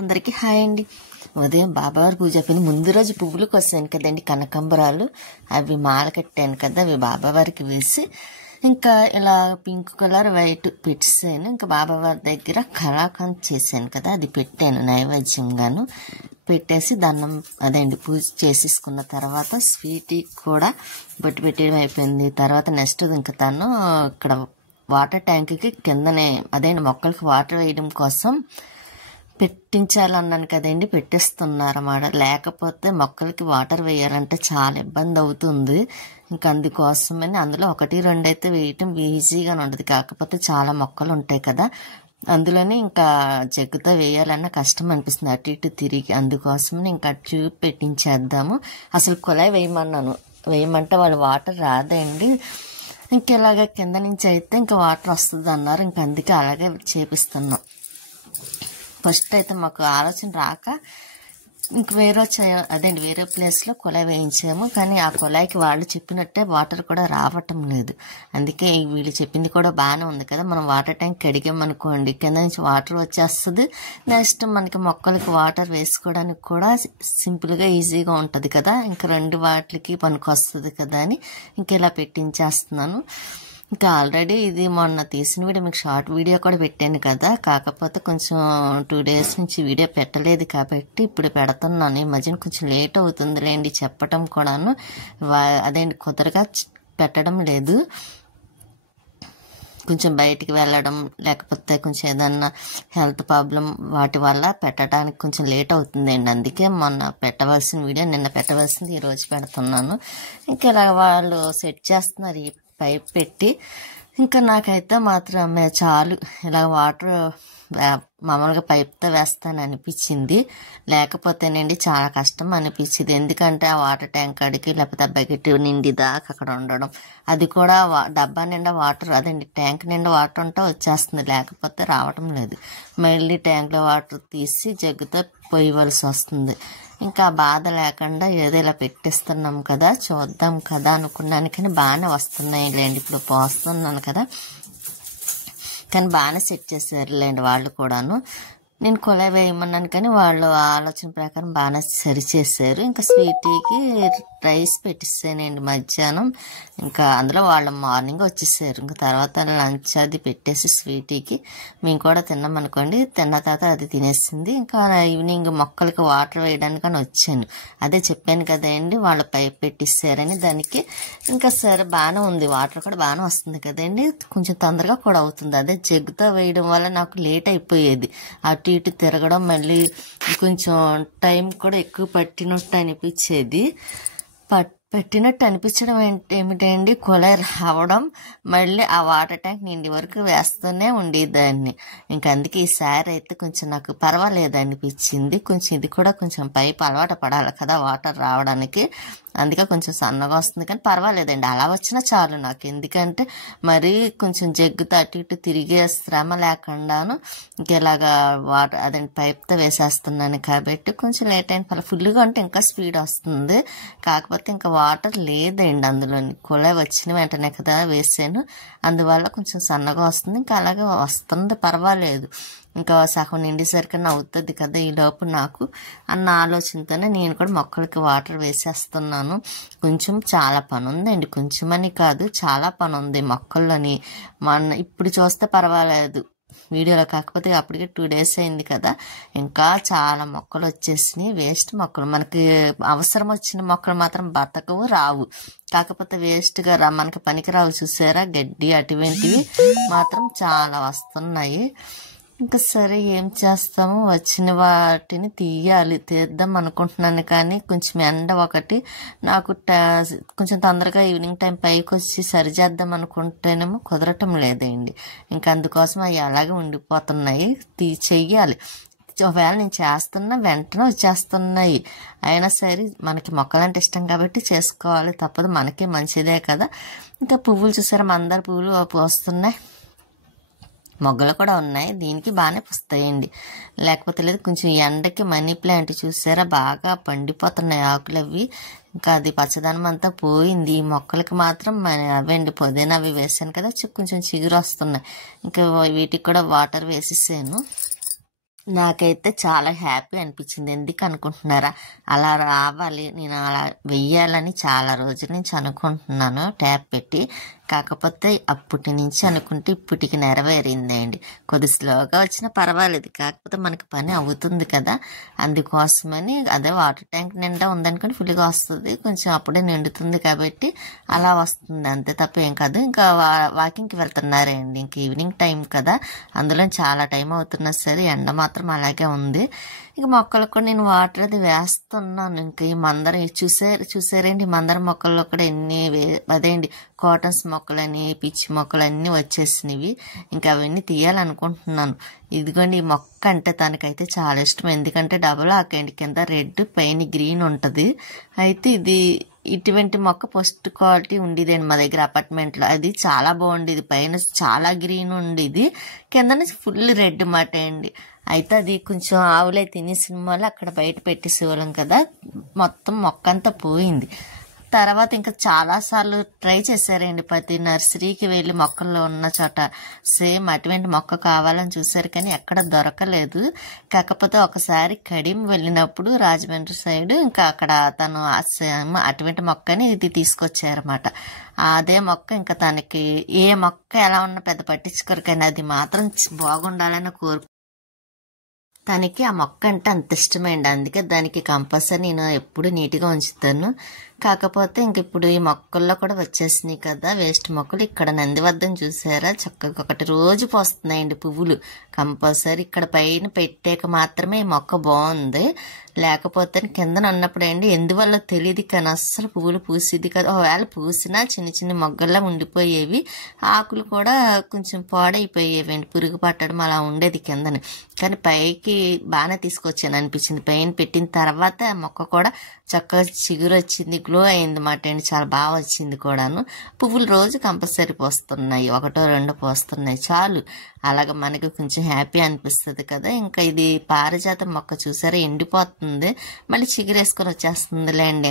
అందరికీ హాయ్ అండి. ఉదయం బాబావారి పూజ అయిపోయింది. ముందు రోజు పువ్వులు కోసాను కదండి, కనకాంబరాలు. అవి మాల కట్టాను కదా, అవి బాబావారికి వేసి ఇంకా ఇలా పింక్ కలర్ వైట్ పెట్టాను. ఇంకా బాబావారి దగ్గర కళాకండ్ చేశాను కదా, అది పెట్టాను నైవేద్యంగాను. పెట్టేసి దండం అదేండి పూజ చేసేసుకున్న తర్వాత స్వీట్ కూడా బొట్టు పెట్టడం అయిపోయింది. తర్వాత నెక్స్ట్ ఇంకా తను ఇక్కడ వాటర్ ట్యాంక్కి కిందనే అదేంటి మొక్కలకి వాటర్ వేయడం కోసం పెట్టించాలన్నాను కదండి, పెట్టిస్తున్నారన్నమాట. లేకపోతే మొక్కలకి వాటర్ వేయాలంటే చాలా ఇబ్బంది అవుతుంది. ఇంకా అందుకోసమని అందులో 1-2 అయితే వేయటం ఈజీగా ఉండదు. కాకపోతే చాలా మొక్కలు ఉంటాయి కదా, అందులోనే ఇంకా జగ్గుతో వేయాలన్నా కష్టం అనిపిస్తుంది అటు ఇటు తిరిగి. అందుకోసమని ఇంకా ట్యూబ్ పెట్టించేద్దాము. అసలు కుళాయి వేయమంటే వాళ్ళు వాటర్ రాదండి. ఇంకెలాగ కింద నుంచి అయితే ఇంకా వాటర్ వస్తుంది అన్నారు. ఇంక అందుకే అలాగే చేపిస్తున్నాం. ఫస్ట్ అయితే మాకు ఆలోచన రాక ఇంక వేరే ప్లేస్లో కుళాయి వేయించాము. కానీ ఆ కుళాయికి వాళ్ళు చెప్పినట్టే వాటర్ కూడా రావటం లేదు. అందుకే వీళ్ళు చెప్పింది కూడా బాగానే ఉంది కదా, మనం వాటర్ ట్యాంక్ కడిగామనుకోండి కింద నుంచి వాటర్ వచ్చేస్తుంది. నెక్స్ట్ మనకి మొక్కలకి వాటర్ వేసుకోవడానికి కూడా సింపుల్గా ఈజీగా ఉంటుంది కదా, ఇంకా 2 వాటికి పనికొస్తుంది కదా అని ఇంక ఇలా పెట్టించేస్తున్నాను. ఇంకా ఆల్రెడీ ఇది మొన్న తీసిన వీడియో మీకు షార్ట్ వీడియో కూడా పెట్టాను కదా, కాకపోతే కొంచెం 2 డేస్ నుంచి వీడియో పెట్టలేదు కాబట్టి ఇప్పుడు పెడుతున్నాను. ఈ మధ్యన కొంచెం లేట్ అవుతుంది లేండి చెప్పటం కూడాను, అదేంటి కుదరగా పెట్టడం లేదు. కొంచెం బయటికి వెళ్ళడం లేకపోతే కొంచెం ఏదన్నా హెల్త్ ప్రాబ్లం వాటి వల్ల పెట్టడానికి కొంచెం లేట్ అవుతుందండి. అందుకే మొన్న పెట్టవలసిన వీడియో నిన్న పెట్టవలసింది ఈరోజు పెడుతున్నాను. ఇంకా ఇలా వాళ్ళు సెట్ చేస్తున్నారు ఈ పైప్ పెట్టి. ఇంకా నాకైతే మాత్రం చాలు, ఇలా వాటర్ మామూలుగా పైప్తో వేస్తాను అనిపించింది. లేకపోతేనండి చాలా కష్టం అనిపించింది. ఎందుకంటే ఆ వాటర్ ట్యాంక్ అడిగి లేకపోతే ఆ బకెట్ నిండి దాకా అక్కడ ఉండడం, అది కూడా డబ్బా నిండా వాటర్ అదండి ట్యాంక్ నిండా వాటర్ ఉంటే వచ్చేస్తుంది, లేకపోతే రావటం లేదు. మళ్ళీ ట్యాంక్లో వాటర్ తీసి జగ్గుతో పోయవలసి వస్తుంది. ఇంకా బాధ లేకుండా ఏదో ఇలా పెట్టిస్తున్నాం కదా, చూద్దాం కదా అనుకున్నాను. కానీ బాగానే వస్తున్నాయి లేండి, ఇప్పుడు పోస్తున్నాను కదా, కానీ బాగానే సెట్ చేశారులేండి వాళ్ళు కూడాను. నేను కుళాయి వేయమన్నాను కానీ వాళ్ళు ఆలోచన ప్రకారం బాగానే సరి చేశారు. ఇంకా స్వీటీకి రైస్ పెట్టిస్తానండి మధ్యాహ్నం. ఇంకా అందులో వాళ్ళు మార్నింగ్ వచ్చేసారు. ఇంకా తర్వాత లంచ్ అది పెట్టేసి స్వీటీకి మేము కూడా తిన్నాం అనుకోండి. తిన్న తర్వాత అది తినేసింది. ఇంకా ఈవినింగ్ మొక్కలకి వాటర్ వేయడానికని వచ్చాను. అదే చెప్పాను కదండి వాళ్ళు పైప్ పెట్టిస్తారని. దానికి ఇంకా సరే బాగానే ఉంది, వాటర్ కూడా బాగానే వస్తుంది కదండి, కొంచెం తొందరగా కూడా అవుతుంది. అదే జగ్గుతో వేయడం వల్ల నాకు లేట్ అయిపోయేది, అటు ఇటు తిరగడం, మళ్ళీ కొంచెం టైం కూడా ఎక్కువ పట్టినట్టు అనిపించేది. పెట్టినట్టు అనిపించడం ఏమిటండి, కుళాయి రావడం మళ్ళీ ఆ వాటర్ ట్యాంక్ నిండి వరకు వేస్తూనే ఉండేదాన్ని. ఇంకా అందుకే ఈసారి అయితే కొంచెం నాకు పర్వాలేదు అనిపించింది. కొంచెం ఇది కూడా కొంచెం పైపు అలవాటు పడాలి కదా వాటర్ రావడానికి, అందుకే కొంచెం సన్నగా వస్తుంది. కానీ పర్వాలేదండి, అలా వచ్చినా చాలు నాకు. ఎందుకంటే మరీ కొంచెం జగ్గుతో అటు ఇటు తిరిగే శ్రమ లేకుండాను ఇంకేలాగా వాటర్ అదండి పైప్తో వేసేస్తున్నాను కాబట్టి కొంచెం లేట్ అయిన ఫుల్గా ఉంటే ఇంకా స్పీడ్ వస్తుంది. కాకపోతే ఇంకా వాటర్ లేదండి అందులోని, కుళాయి వచ్చిన వెంటనే కదా వేసాను, అందువల్ల కొంచెం సన్నగా వస్తుంది. ఇంకా అలాగే వస్తుంది, పర్వాలేదు. ఇంకా సగం నిండేసరికన్నా అవుతుంది కదా ఈ లోపు నాకు అన్న ఆలోచనతోనే నేను కూడా మొక్కలకి వాటర్ వేసేస్తున్నాను. కొంచెం చాలా పని ఉందండి, కొంచెం అని కాదు చాలా పని ఉంది మొక్కల్లోని. ఇప్పుడు చూస్తే పర్వాలేదు వీడియోలో, కాకపోతే అప్పటికే 2 డేస్ అయింది కదా, ఇంకా చాలా మొక్కలు వచ్చేసినాయి. వేస్ట్ మొక్కలు, మనకి అవసరం వచ్చిన మొక్కలు మాత్రం బతకవు రావు, కాకపోతే వేస్ట్గా మనకి పనికి రావు చూసారా, గడ్డి అటువంటివి మాత్రం చాలా వస్తున్నాయి. ఇంకా సరే ఏం చేస్తాము, వచ్చిన వాటిని తీద్దాం అనుకుంటున్నాను. కానీ కొంచెం ఎండ ఒకటి నాకు కొంచెం తొందరగా ఈవినింగ్ టైం పైకి వచ్చి సరిచేద్దాం అనుకుంటేనేమో కుదరటం లేదండి. ఇంకా అందుకోసం అవి అలాగే ఉండిపోతున్నాయి, చెయ్యాలి. ఒకవేళ నేను చేస్తున్నా వెంటనే వచ్చేస్తున్నాయి. అయినా సరే మనకి మొక్కలంటే ఇష్టం కాబట్టి చేసుకోవాలి, తప్పదు, మనకి మంచిదే కదా. ఇంకా పువ్వులు చూసారా, మందార పువ్వులు వస్తున్నాయి, మొగ్గలు కూడా ఉన్నాయి, దీనికి బాగానే పుస్తాయండి. లేకపోతే లేదు, కొంచెం ఎండకి మనీ ప్లాంట్ చూసారా బాగా పండిపోతున్నాయి ఆకులు అవి. ఇంకా అది పచ్చదనం అంతా పోయింది. ఈ మొక్కలకి మాత్రం అవండి పుదీనా అవి వేసాను కదా, కొంచెం చిగురు వస్తున్నాయి. ఇంకా వీటికి కూడా వాటర్ వేసేసాను. నాకైతే చాలా హ్యాపీ అనిపించింది. ఎందుకు అనుకుంటున్నారా? అలా రావాలి, నేను అలా వెయ్యాలని చాలా రోజుల నుంచి అనుకుంటున్నాను ట్యాప్ పెట్టి. కాకపోతే అప్పటి నుంచి అనుకుంటే ఇప్పటికి నెరవేరిందండి. కొద్ది స్లోగా వచ్చినా పర్వాలేదు, కాకపోతే మనకి పని అవుతుంది కదా, అందుకోసమని. అదే వాటర్ ట్యాంక్ నిండా ఉందనుకోండి ఫుల్గా వస్తుంది, కొంచెం అప్పుడే నిండుతుంది కాబట్టి అలా వస్తుంది, అంతే తప్ప ఏం కాదు. ఇంకా వాకింగ్కి వెళ్తున్నారండి, ఇంక ఈవినింగ్ టైం కదా, అందులో చాలా టైం అవుతున్నా సరే ఎండ మాత్రం అలాగే ఉంది. ఇక మొక్కలకు కూడా నేను వాటర్ అది వేస్తున్నాను. ఇంకా ఈ మందరం చూసారండి, ఈ మందరం మొక్కల్లో కూడా ఎన్ని అదేంటి కాటన్స్ మొక్కలని పిచ్చి మొక్కలు అన్నీ వచ్చేసినవి. ఇంకా అవన్నీ తీయాలనుకుంటున్నాను. ఇదిగోండి, ఈ మొక్క అంటే తనకైతే చాలా ఇష్టం, ఎందుకంటే డబుల్ ఆకండి, కింద రెడ్ పైన గ్రీన్ ఉంటుంది. అయితే ఇటువంటి మొక్క ఫస్ట్ క్వాలిటీ ఉండేదండి మా దగ్గర అపార్ట్మెంట్లో. అది చాలా బాగుండేది, పైన చాలా గ్రీన్ ఉండేది, కింద నుంచి ఫుల్ రెడ్ మాట అండి. అయితే అది కొంచెం ఆవులే తినేసిన వల్ల అక్కడ బయట పెట్టేసేవాళ్ళం కదా, మొత్తం మొక్క అంతా పోయింది. తర్వాత ఇంకా చాలాసార్లు ట్రై చేశారండి, ప్రతి నర్సరీకి వెళ్ళి మొక్కల్లో ఉన్న చోట సేమ్ అటువంటి మొక్క కావాలని చూశారు, కానీ ఎక్కడ దొరకలేదు. కాకపోతే ఒకసారి కడియం వెళ్ళినప్పుడు రాజమండ్రి సైడ్, ఇంకా అక్కడ తను సేమ్ అటువంటి మొక్కని ఇది తీసుకొచ్చారన్నమాట. అదే మొక్క ఇంకా తనకి ఏ మొక్క ఎలా ఉన్నా పెద్ద పట్టించుకోరు, కానీ అది మాత్రం బాగుండాలని తనకి ఆ మొక్క అంటే అంత ఇష్టమైంది. అందుకే దానికి కంపల్సరీ నేను ఎప్పుడు నీట్గా ఉంచుతాను. కాకపోతే ఇంక ఇప్పుడు ఈ మొక్కల్లో కూడా వచ్చేసినాయి కదా వేస్ట్ మొక్కలు. ఇక్కడ నందివర్ధన్ చూసారా, చక్కగా ఒకటి రోజు పోస్తున్నాయండి పువ్వులు కంపల్సరీ. ఇక్కడ పైన పెట్టాక మాత్రమే ఈ మొక్క బాగుంది, లేకపోతే కిందన ఉన్నప్పుడు అండి ఎందువల్ల తెలియదు కానీ అస్సలు పువ్వులు పూసేది కదా. ఒకవేళ పూసినా చిన్న చిన్న మొగ్గల్లా ఉండిపోయేవి, ఆకులు కూడా కొంచెం పాడైపోయేవి అండి, పురుగు పట్టడం అలా ఉండేది కిందని. కానీ పైకి బాగానే తీసుకొచ్చాను అనిపించింది. పైన పెట్టిన తర్వాత మొక్క కూడా చక్కగా చిగురు వచ్చింది, గ్లో అయింది మాట అండి, చాలా బాగా వచ్చింది కూడాను. పువ్వులు రోజు కంపల్సరీ పోస్తున్నాయి, ఒకటో రెండో పోస్తున్నాయి చాలు. అలాగ మనకి కొంచెం హ్యాపీ అనిపిస్తుంది కదా. ఇంకా ఇది పారిజాతం మొక్క చూసారా, ఎండిపోతుంది, మళ్ళీ చిగురేసుకొని వచ్చేస్తుందిలే అండి.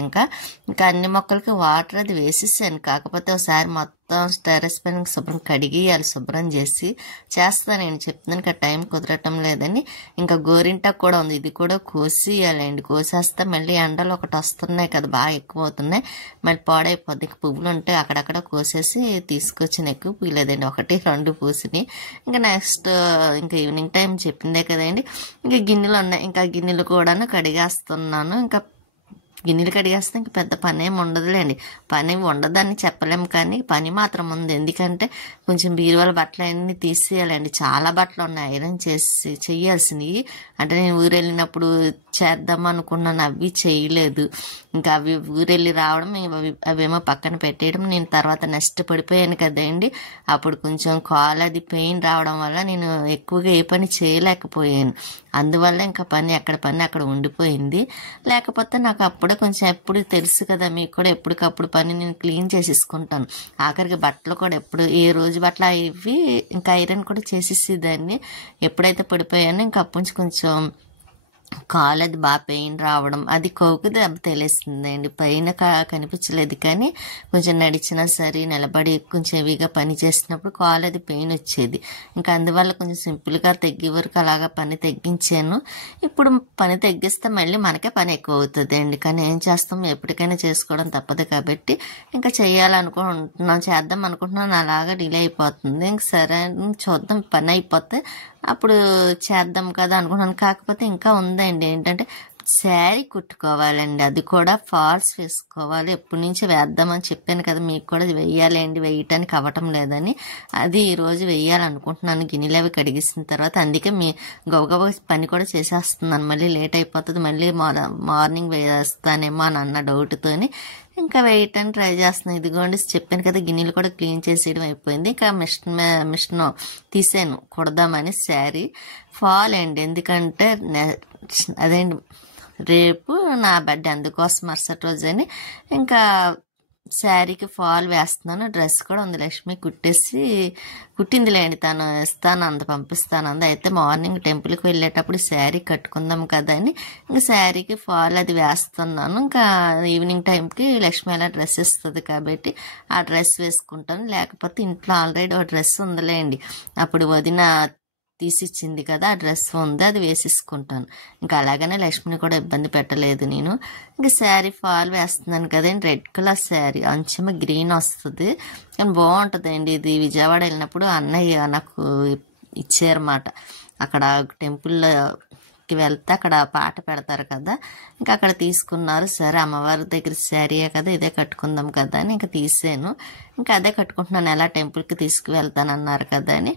ఇంకా అన్ని మొక్కలకి వాటర్ అది వేసేసాను, కాకపోతే ఒకసారి మొత్తం టెర్రస్ పైన శుభ్రం కడిగేయాలి, శుభ్రం చేస్తానండి, చెప్తున్నాను కదా, టైం కుదరటం లేదని. ఇంకా గోరింటాకు కూడా ఉంది, ఇది కూడా కోసేయాలండి. కోసేస్తే మళ్ళీ ఎండలు ఒకటి వస్తున్నాయి కదా, బాగా ఎక్కువ అవుతున్నాయి, మళ్ళీ పాడైపోద్ది. పువ్వులు ఉంటే అక్కడక్కడ కోసేసి తీసుకొచ్చిన, ఎక్కువ పూయలేదండి, 1-2 పూసినాయి. ఇంకా నెక్స్ట్ ఇంకా ఈవినింగ్ టైం చెప్పిందే కదండి, ఇంకా గిన్నెలు ఉన్నాయి, ఇంకా గిన్నెలు కూడా కడిగేస్తున్నాను. ఇంకా గిన్నెలు కడిగేస్తే ఇంక పెద్ద పని ఏమి ఉండదులేండి. పని ఉండదని చెప్పలేము, కానీ పని మాత్రం ఉంది. ఎందుకంటే కొంచెం బీరువాల బట్టలు అన్నీ తీసేయాలండి, చాలా బట్టలు ఉన్నాయి ఐరన్ చెయ్యాల్సినవి. అంటే నేను ఊరు వెళ్ళినప్పుడు చేద్దాం అనుకున్నాను, అవి చేయలేదు. ఇంకా అవి ఊరెళ్ళి రావడం, అవేమో పక్కన పెట్టేయడం. నేను తర్వాత నష్టపడిపోయాను కదండి, అప్పుడు కొంచెం కాలు అది పెయిన్ రావడం వల్ల నేను ఎక్కువగా ఏ పని చేయలేకపోయాను. అందువల్ల ఇంకా ఎక్కడ పని అక్కడ ఉండిపోయింది. లేకపోతే నాకు అప్పుడే కొంచెం ఎప్పుడు తెలుసు కదా మీకు కూడా, ఎప్పటికప్పుడు పని నేను క్లీన్ చేసేసుకుంటాను. ఆఖరికి బట్టలు కూడా ఎప్పుడు ఏ రోజు బట్టలు అవి ఇంకా ఐరన్ కూడా చేసేసేదాన్ని. ఎప్పుడైతే పడిపోయానో ఇంకా అప్పటి నుంచి కొంచెం కాలు అది బాగా పెయిన్ రావడం, అది కోకు దెబ్బ తెలిసిందండి, పైన కనిపించలేదు, కానీ కొంచెం నడిచినా సరే నిలబడి కొంచెం హెవీగా పని చేసినప్పుడు కాలు అది పెయిన్ వచ్చేది. ఇంకా అందువల్ల కొంచెం సింపుల్గా తగ్గే వరకు అలాగా పని తగ్గించాను. ఇప్పుడు పని తగ్గిస్తే మళ్ళీ మనకే పని ఎక్కువ అవుతుంది అండి, కానీ ఏం చేస్తాం, ఎప్పటికైనా చేసుకోవడం తప్పదు కాబట్టి ఇంకా చేద్దాం అనుకుంటున్నాను, అలాగా డిలే అయిపోతుంది. ఇంక సరే చూద్దాం, పని అయిపోతే అప్పుడు చేద్దాం కదా అనుకున్నాను. కాకపోతే ఇంకా ఉందండి, ఏంటంటే శారీ కుట్టుకోవాలండి, అది కూడా ఫాల్స్ వేసుకోవాలి. ఎప్పటి నుంచి వేద్దామని చెప్పాను కదా మీకు కూడా, వెయ్యాలండి, వేయటానికి అవ్వటం లేదని. అది ఈరోజు వెయ్యాలనుకుంటున్నాను గిన్నెలు అవి కడిగేసిన తర్వాత. అందుకే గబగబా పని కూడా చేసేస్తున్నాను, మళ్ళీ లేట్ అయిపోతుంది, మళ్ళీ మార్నింగ్ వేస్తానేమో అని అన్న డౌట్తోని ఇంకా వేయటానికి ట్రై చేస్తున్నాను. ఇదిగోండి చెప్పాను కదా, గిన్నెలు కూడా క్లీన్ చేసేయడం అయిపోయింది. ఇంకా మిషన్ తీసాను కుడదామని శారీ ఫాల్ అండి, ఎందుకంటే అదేంటి రేపు నా బర్త్డే, అందుకోసం మరుసటి రోజు అని ఇంకా శారీకి ఫాల్ వేస్తున్నాను. డ్రెస్ కూడా ఉంది, లక్ష్మి కుట్టిందిలేండి, తను ఇస్తాను పంపిస్తాను. అయితే మార్నింగ్ టెంపుల్కి వెళ్ళేటప్పుడు శారీ కట్టుకుందాం కదా అని ఇంకా శారీకి ఫాల్ అది వేస్తున్నాను. ఇంకా ఈవినింగ్ టైంకి లక్ష్మి అలా డ్రెస్ ఇస్తుంది కాబట్టి ఆ డ్రెస్ వేసుకుంటాను. లేకపోతే ఇంట్లో ఆల్రెడీ ఒక డ్రెస్ ఉందిలేండి, అప్పుడు వదిన తీసిచ్చింది కదా, ఆ డ్రెస్ ఉంది, అది వేసేసుకుంటాను. ఇంకా అలాగనే లక్ష్మిని కూడా ఇబ్బంది పెట్టలేదు నేను. ఇంకా శారీ ఫాల్ వేస్తున్నాను కదండి, రెడ్ కలర్ శారీ, అంచెమ గ్రీన్ వస్తుంది కానీ బాగుంటుందండి. ఇది విజయవాడ వెళ్ళినప్పుడు అన్నయ్య నాకు ఇచ్చారన్నమాట. అక్కడ టెంపుల్కి వెళ్తే అక్కడ పాట పెడతారు కదా, ఇంకా అక్కడ తీసుకున్నారు. సరే అమ్మవారి దగ్గర శారీయే కదా, ఇదే కట్టుకుందాం కదా అని ఇంకా తీసాను. ఇంకా అదే కట్టుకుంటున్నాను, ఎలా టెంపుల్కి తీసుకువెళ్తాను అన్నారు కదా అని.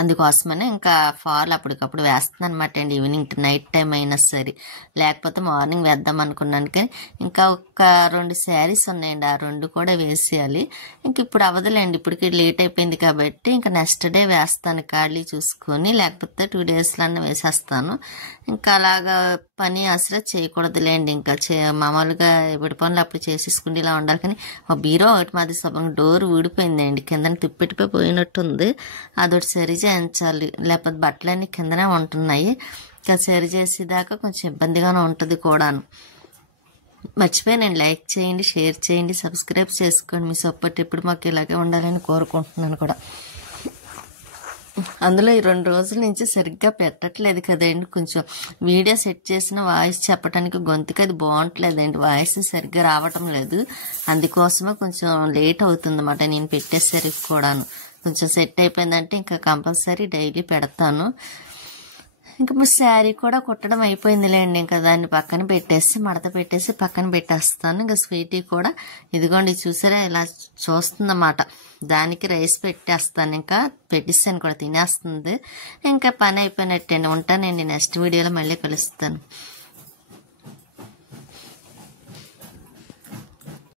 అందుకోసమనే ఇంకా ఫాల్ అప్పటికప్పుడు వేస్తున్నాను అనమాట అండి, ఈవినింగ్ నైట్ టైం అయినా సరే, లేకపోతే మార్నింగ్ వేద్దాం అనుకున్నాను. కానీ ఇంకా ఒక 2 శారీస్ ఉన్నాయండి, ఆ 2 కూడా వేసేయాలి. ఇంక ఇప్పుడు అవ్వదులేండి, ఇప్పటికి లేట్ అయిపోయింది కాబట్టి ఇంకా నెక్స్ట్ డే వేస్తాను ఖాళీ చూసుకొని, లేకపోతే 2 డేస్లన్నా వేసేస్తాను. ఇంకా అలాగా పని అసలు చేయకూడదులేండి, ఇంకా మామూలుగా ఇప్పుడు పనులు అప్పుడు చేసేసుకుని ఇలా ఉండాలి. కానీ మా బీరో ఒకటి మాది సొంతంగా డోర్ ఊడిపోయిందండి, కింద తిప్పెట్టిపోయి పోయినట్టుంది, అదొకటి సరి చేయించాలి, లేకపోతే బట్టలన్నీ కిందనే ఉంటున్నాయి. ఇంకా సరి చేసేదాకా కొంచెం ఇబ్బందిగానే ఉంటుంది కూడాను. మర్చిపోయానండి, లైక్ చేయండి, షేర్ చేయండి, సబ్స్క్రైబ్ చేసుకోండి. మీ సపోర్ట్ ఎప్పుడు మాకు ఇలాగే ఉండాలని కోరుకుంటున్నాను కూడా. అందులో ఈ 2 రోజుల నుంచి సరిగ్గా పెట్టట్లేదు కదండి, కొంచెం వీడియో సెట్ చేసిన వాయిస్ చెప్పడానికి గొంతుకి అది బాగుంటలేదండి, వాయిస్ సరిగ్గా రావటం లేదు. అందుకోసమే కొంచెం లేట్ అవుతుంది అన్నమాట నేను పెట్టేసరికి కూడాను. కొంచెం సెట్ అయిపోయిందంటే ఇంకా కంపల్సరీ డైలీ పెడతాను. ఇంకా ఇప్పుడు శారీ కూడా కుట్టడం అయిపోయిందిలేండి, ఇంకా దాన్ని పక్కన పెట్టేసి మడత పెట్టేసి పక్కన పెట్టేస్తాను. ఇంకా స్వీటీ కూడా ఇదిగోండి చూసారా ఇలా చూస్తుందన్నమాట, దానికి రైస్ పెట్టేస్తాను, ఇంకా పెట్టిస్తాను కూడా, తినేస్తుంది. ఇంకా పని అయిపోయినట్టండి, ఉంటానండి, నెక్స్ట్ వీడియోలో మళ్ళీ కలుస్తాను.